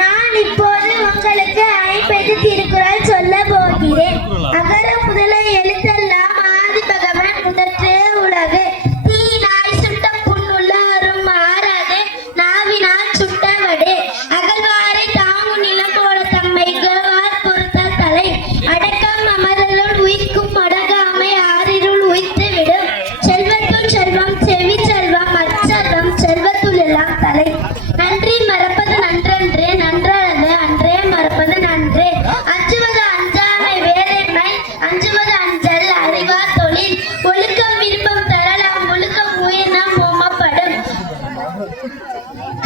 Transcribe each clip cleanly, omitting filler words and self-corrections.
நான் இப்போது உங்களுக்கு 50 திருக்குறள் சொல்ல போகிறேன். அகர முதல எழுத்தெல்லாம் ஆதி பகவன் முதற்றே உலகு. தீனாய் சுட்ட புண்ணுள்ள அரும் ஆறாது நாவினால் சுட்டவடு. அகழ்வாரை தாங்கும் நிலம் போல தம்மை கவார் பொறுத்தால் தலை. அடக்கம் அமரலுள் உயிர்க்கும் அடங்காமை ஆறிருள் உயிர்த்து விடும். செல்வத்துள் செல்வம் செவி செல்வம் அச்செல்வம் செல்வத்துள் எல்லாம் தலை. நன்றி மறப்பது நன்றன்று நன்றல்லது அன்றே மறப்பது நன்று. அஞ்சுவது அஞ்சாமை வேலைமை அஞ்சுவது அஞ்சல் அறிவார் தொழில். ஒழுக்கம் விருப்பம் தரலாம் ஒழுக்கம் உயிர்நாம் ஓமப்படும்.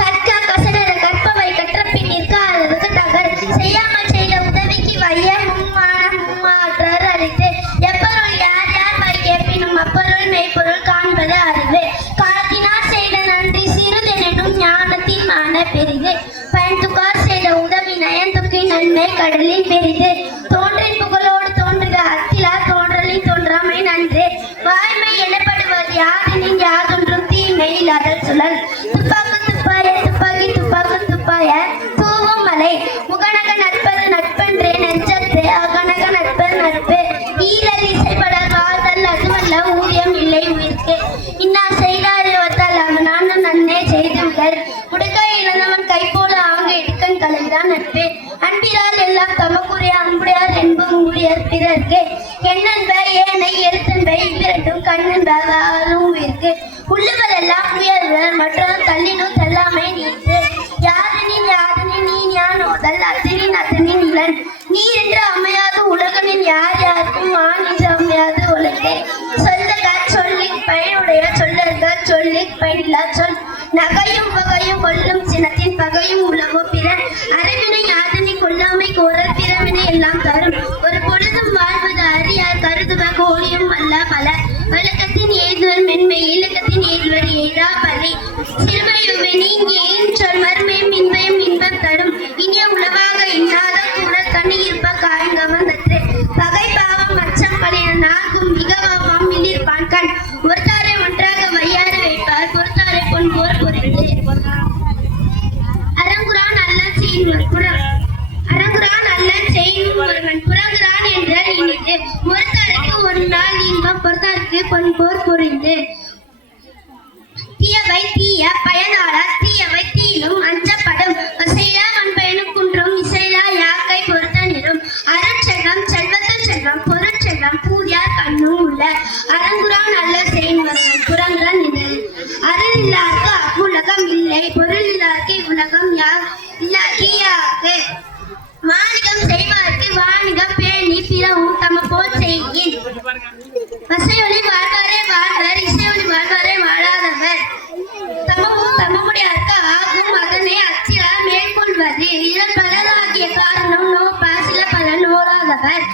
கற்க கசடர கற்பவை கற்றப்பின் நிற்காததற்கு தகர். செய்யாமல் செய்த உதவிக்கு வைய மும்மாற்றர் அளித்து. எப்பொருள் யார் யார் வரி கேட்பினும் அப்பொருள் மெய்ப்பொருள் காண்பது அறிவு. காலத்தினார் செய்த நன்றி சிறிதெனும் ஞானத்தின் மான பெரிது. பயன்துக்கார் செய்த உதவி நயன்துக்கி நன்மை கடலில் பெரிது. தோன்றின் புகழோடு தோன்றுக அத்திலா தோன்றலின் தோன்றாமை நன்று. வாய்மை எனப்படுவது யாதெனின் யாதொன்றும் தீமை இல்லாதல் சுழல். துப்பாக்கு துப்பாய துப்பாக்கி துப்பாக்கு துப்பாய தூவும் மலை. முகநக நட்பது நட்பன்றே நெஞ்சத்து அகநக நட்பது நட்பு. ஈரல் இசைப்பட காதல் அதுவல்ல ஊதியம் இல்லை உயிர்க்கு. இன்னா செய்தாரே ஒத்தால் அவன் நானும் நன்னே செய்து விடல். முடுக்கை இழந்தவன் கை போல ஆங்க இடுக்கன் கலைதான் நட்பு. அன்பிரால் எல்லாம் தமக்குரிய அன்புடையார் என்பும் உரியர் பிறர்க்கு. எண்ணன்ப ஏனை எழுத்தன்பை இவ்விரண்டும் கண்ணன்பும் உயிர்க்கு. உள்ளுகள் எல்லாம் உயர்வர் மற்றவர் தள்ளினும் செல்லாமை நீத்து. யாதனின் யாதனின் நீ ஞான் ஓதல் அத்தனின் அத்தனின் இளன். நீர் என்று அமையாது உலகனின் யார் யாருக்கும் ஆண் என்று அமையாது உலகே. சொல்லக சொல்லிக் பயனுடைய சொல்லற்க சொல்லிக் பயனில்லா சொல். நகையும் வகையும் கொல்லும் சினத்தின் பகையும் உலகோ பிற. அறிவினை யாதனை கொல்லாமை கோரல் பிறவினை எல்லாம் தரும். ஒரு பொழுதும் வாழ்வது அறியார் கருதுவ கோடியும் அல்ல பல. வழக்கத்தின் ஏதுவர் மென்மை இலக்கத்தின் ஏதுவர் ஏதா பலி. சிறுமையுவை நீங்கி சொல் மறுமையும் இன்மையும் இன்பம் தரும். இனிய உளவாக இன்னாத கூறல் கண்ணி இருப்ப காயங்கவன் தற்று. பகை பாவம் அச்சம் பழைய நான்கும் மிகவாம் மிளிர்பான் கண். ஒருத்தாரை ஒன்றாக வையாறு வைப்பார் பொறுத்தாரை பொன் போர் புரிந்து. அரங்குரான் அல்லன் செய்யும் அரங்குரான் அல்லன் செய்யும் ஒருவன் புறங்குரான் என்றால் இனிது. ஒருத்தாருக்கு ஒரு நாள் இன்பம் பொறுத்தாருக்கு பொன் போர் புரிந்து. தீயவை தீய பயனாளர் தீயவை தீயிலும் அஞ்சப்படும். அசையா அன்பயனும் குன்றும் இசையா யாக்கை பொறுத்த நிறும். அருட்செல்வம் செல்வத்தில் செல்வம் பொருட்செல்வம் பூதியார் கண்ணும் உள்ள. அரங்குரான் அல்ல செய்வன் புறங்குரான் நிழல். அருள் இல்லாருக்கு அவ்வுலகம் இல்லை பொருள் இல்லாருக்கு இவ்வுலகம் யார் இல்லாக்கியாக்கு. வாணிகம் செய்வார்க்கு வாணிகம் பேணி பிறவும் தம போல் செய்யின். வசையொலி வாழ்வாரே வாழ்வர் இசையொலி வாழ்வாரே வாழாதவர். தமமும் தமமுடையார்க்கு ஆகும் அதனை அச்சிலார் மேற்கொள்வது. இதன் பலனாகிய காரணம் நோப்ப சில பலன் ஓடாதவர்.